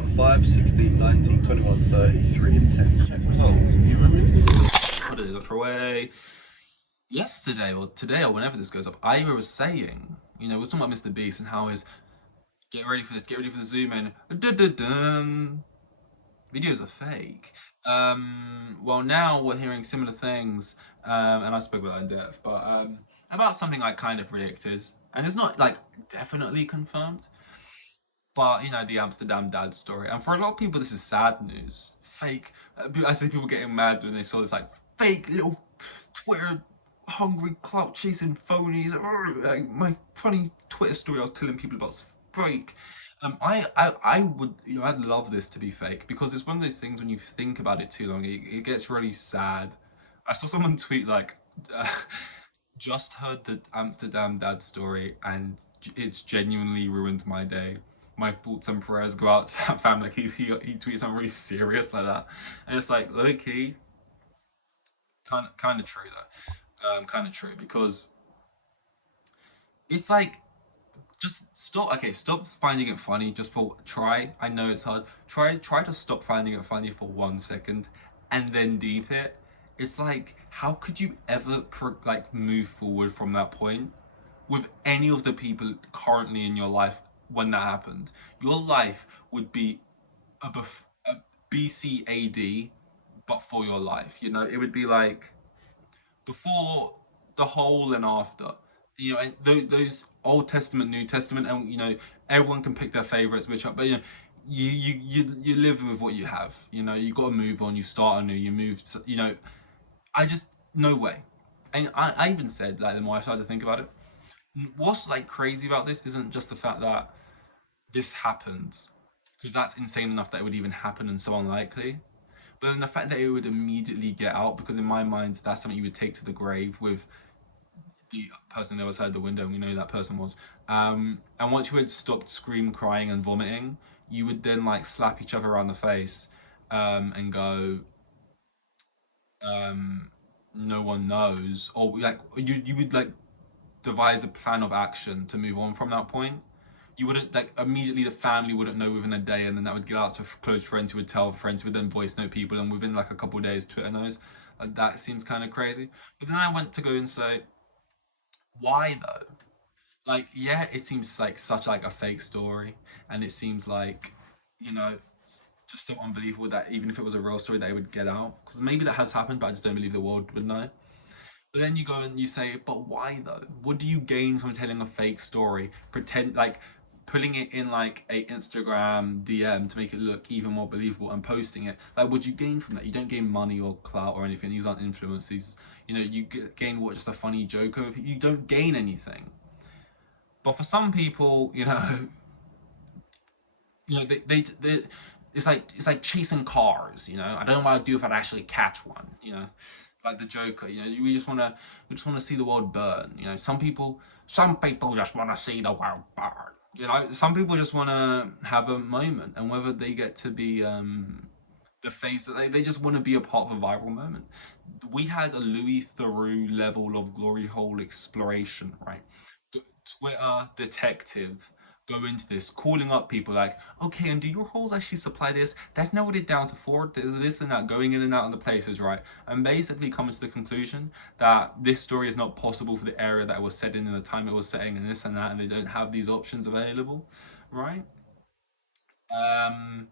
on 5, 16, 19, 21, 33, and 10. Check results. You remember? What did it go away? Yesterday or today or whenever this goes up, Ira was saying, we're talking about Mr. Beast and how his get ready for this, get ready for the zoom in. Dun-dun-dun. Videos are fake. Well, now we're hearing similar things, and I spoke about that in depth, but about something I kind of predicted, and it's not like definitely confirmed, but the Amsterdam dad story. And for a lot of people, this is sad news. Fake. I see people getting mad when they saw this like fake little Twitter hungry clout chasing phonies. Like my funny Twitter story I was telling people about fake. I would, I'd love this to be fake because it's one of those things when you think about it too long, it gets really sad. I saw someone tweet like, uh, just heard the Amsterdam dad story and it's genuinely ruined my day. My thoughts and prayers go out to that family. Like he tweets something really serious like that, and it's like low key, kind of true though, kind of true because it's like just stop. Okay, stop finding it funny. Just for try. I know it's hard. Try to stop finding it funny for 1 second, and then deep it. It's like how could you ever like move forward from that point with any of the people currently in your life when that happened? Your life would be a BCAD, but for your life. It would be like before the whole and after. And those Old Testament, New Testament, and everyone can pick their favorites, which are, but you live with what you have. You got to move on. You start anew. You move. I just no way. And I even said like the more I started to think about it, what's like crazy about this isn't just the fact that this happened, because that's insane enough that it would even happen and so unlikely. But then the fact that it would immediately get out, because in my mind that's something you would take to the grave with the person that was outside the window, and we know who that person was. And once you had stopped scream, crying, and vomiting, you would then like slap each other around the face, and go, no one knows, or like you would like devise a plan of action to move on from that point. You wouldn't like immediately the family wouldn't know within a day, and then that would get out to close friends who would tell friends who would then voice note people, and within like a couple of days Twitter knows. That seems kind of crazy. But then I went to go and say, why though? Like, yeah, it seems like such like a fake story, and it seems like, you know, just so unbelievable that even if it was a real story, that it would get out. Because maybe that has happened, but I just don't believe the world would know. But then you go and you say, but why though? What do you gain from telling a fake story? Pretend like putting it in like a Instagram DM to make it look even more believable and posting it. Like, what do you gain from that? You don't gain money or clout or anything. These aren't influences. You gain what, just a funny joke over. You don't gain anything. But for some people, they it's like chasing cars. I don't know what I'd do if I'd actually catch one. Like the Joker. We just wanna see the world burn. Some people just wanna see the world burn. Some people just wanna have a moment, and whether they get to be the face that they just want to be a part of a viral moment. We had a Louis Theroux level of glory hole exploration, right? Twitter detective go into this, calling up people like, okay, and do your holes actually supply this? They've narrowed it down to four, there's this and that, going in and out of the places, right? And basically coming to the conclusion that this story is not possible for the area that it was set in and the time it was setting and this and that, and they don't have these options available, right? Um,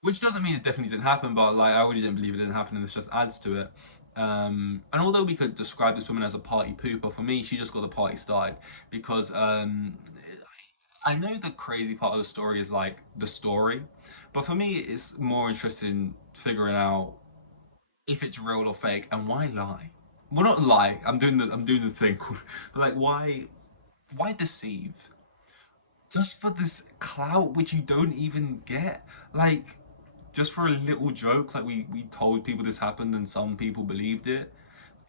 which doesn't mean it definitely didn't happen, but like I already didn't believe it didn't happen, and this just adds to it. And although we could describe this woman as a party pooper, for me, she just got the party started because I know the crazy part of the story is like the story, but for me, it's more interested in figuring out if it's real or fake and why lie. Well, not lie. I'm doing the thing, but like why deceive? Just for this clout which you don't even get, like just for a little joke, like we told people this happened and some people believed it.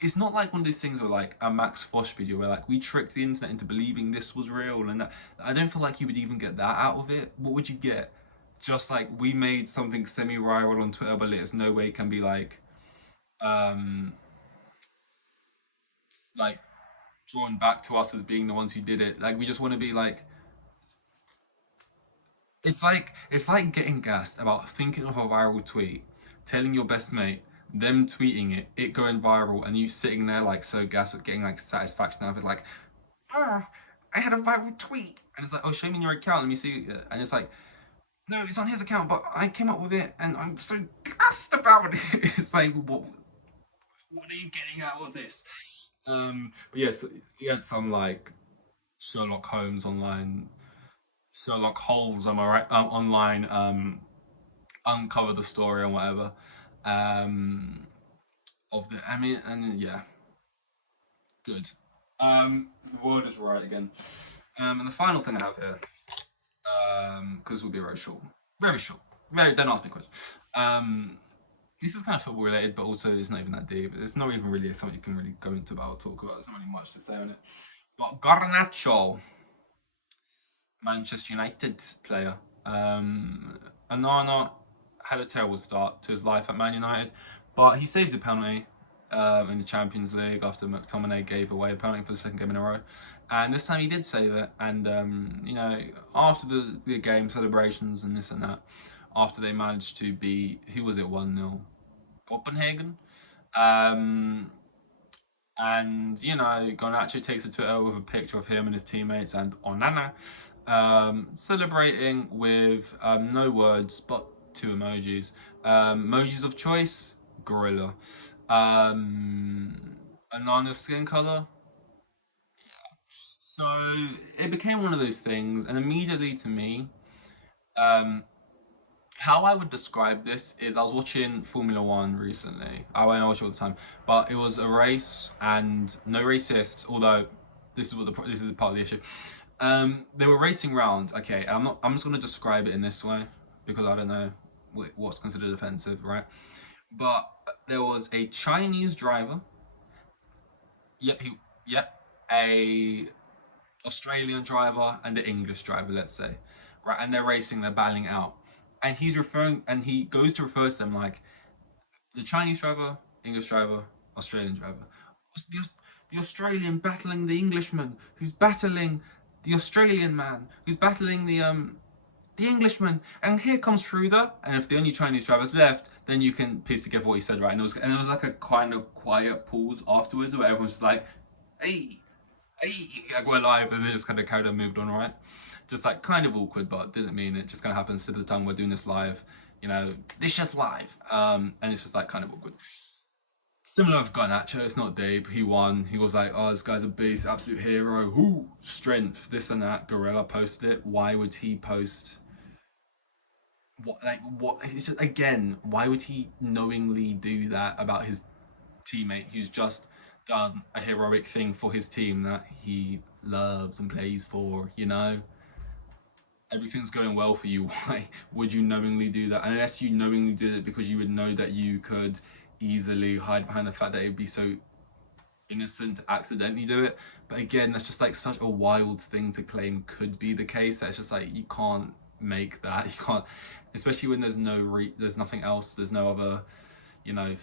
It's not like one of those things where like a Max Fosh video where like we tricked the internet into believing this was real, and that I don't feel like you would even get that out of it. What would you get? Just like we made something semi-viral on Twitter, but there's no way it can be um like drawn back to us as being the ones who did it. Like we just want to be like it's like getting gassed about thinking of a viral tweet, telling your best mate, them tweeting it going viral, and you sitting there like so gassed with getting like satisfaction out of it, like, ah, I had a viral tweet, and it's like, oh, show me your account, let me see it, and it's like, no, it's on his account, but I came up with it, and I'm so gassed about it. It's like, what are you getting out of this? But yes, he had some like Sherlock Holmes online, Sherlock Holmes, am I right? Online, uncover the story and whatever. Um, of the, I mean, and yeah, good. The word is right again. And the final thing I have here, because we'll be very short, very short. Very, don't ask me questions. Um, this is kind of football related, but also it's not even that deep. It's not even really something you can really go into about or talk about. There's not really much to say on it. But Garnacho, Manchester United player. Anana had a terrible start to his life at Man United, but he saved a penalty in the Champions League after McTominay gave away a penalty for the second game in a row. And this time he did save it. And, after the game celebrations and this and that, after they managed to beat, who was it, 1-0? Copenhagen? And Garnacho takes to Twitter with a picture of him and his teammates and Onana celebrating with no words but two emojis. Emojis of choice: gorilla. Onana's skin color. So it became one of those things, and immediately to me, um, how I would describe this is I was watching Formula One recently. I won't watch it all the time, but it was a race and no racists. Although this is this is part of the issue. They were racing round. Okay, I'm just gonna describe it in this way because I don't know what's considered offensive, right? But there was a Chinese driver. Yep, yep, a Australian driver and an English driver, let's say, right? And they're racing, they're battling out, and he goes to refer to them like the Chinese driver, English driver, Australian driver. The Australian battling the Englishman, who's battling the Australian man, who's battling the Englishman, and here comes Fruder. And if the only Chinese driver's left, then you can piece together what he said, right? And it was like a kind of quiet pause afterwards, where everyone's just like, hey, like we're live, and they just kind of carried on, moved on, right? Just like kind of awkward, but didn't mean it. Just kind of happens to the time we're doing this live. This shit's live, and it's just like kind of awkward. Similar with Garnacho, it's not Dave. He won. He was like, oh, this guy's a beast, absolute hero. Whoo, strength, this and that. Gorilla posted it. Why would he post? What? It's just, again, why would he knowingly do that about his teammate who's just done a heroic thing for his team that he loves and plays for? Everything's going well for you. Why would you knowingly do that? Unless you knowingly did it because you would know that you could easily hide behind the fact that it would be so innocent to accidentally do it. But again, that's just like such a wild thing to claim could be the case. That it's just like you can't make that. You can't, especially when there's there's nothing else. There's no other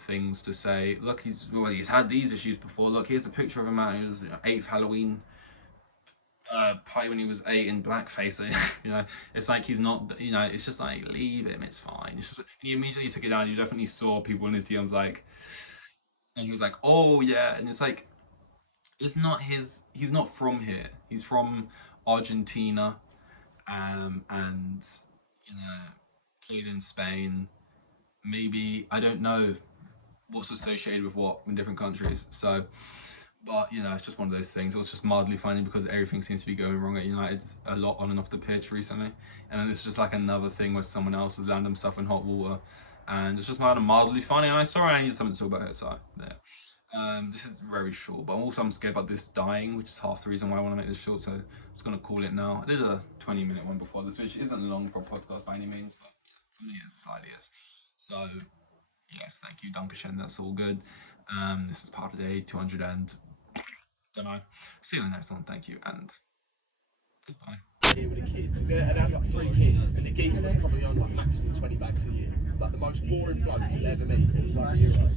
things to say. Look, he's had these issues before. Look, here's a picture of a man who's 8th Halloween party when he was 8 in blackface. It's like he's not. It's just like leave him. It's fine. It's just, and he immediately took it down. You definitely saw people in his DMs like, and he was like, oh yeah, and it's like, it's not his. He's not from here. He's from Argentina, and played in Spain. Maybe I don't know what's associated with what in different countries. So. But it's just one of those things. It was just mildly funny because everything seems to be going wrong at United a lot on and off the pitch recently, and it's just like another thing where someone else has landed himself in hot water, and it's just mildly funny. And I sorry, I need something to talk about it. So yeah, this is very short, but I'm scared about this dying, which is half the reason why I want to make this short. So I'm just gonna call it now. It is a 20-minute one before this, which isn't long for a podcast by any means, but for me it slightly is. So yes, thank you, Dankeschön. That's all good. This is part of the day 200 and. Don't know. See you in the next one. Thank you and goodbye. Here with the kids, and they had like 3 kids, and the geezer was probably on like maximum 20 bags a year. Like the most boring bloke you'll ever meet. He was like a hero.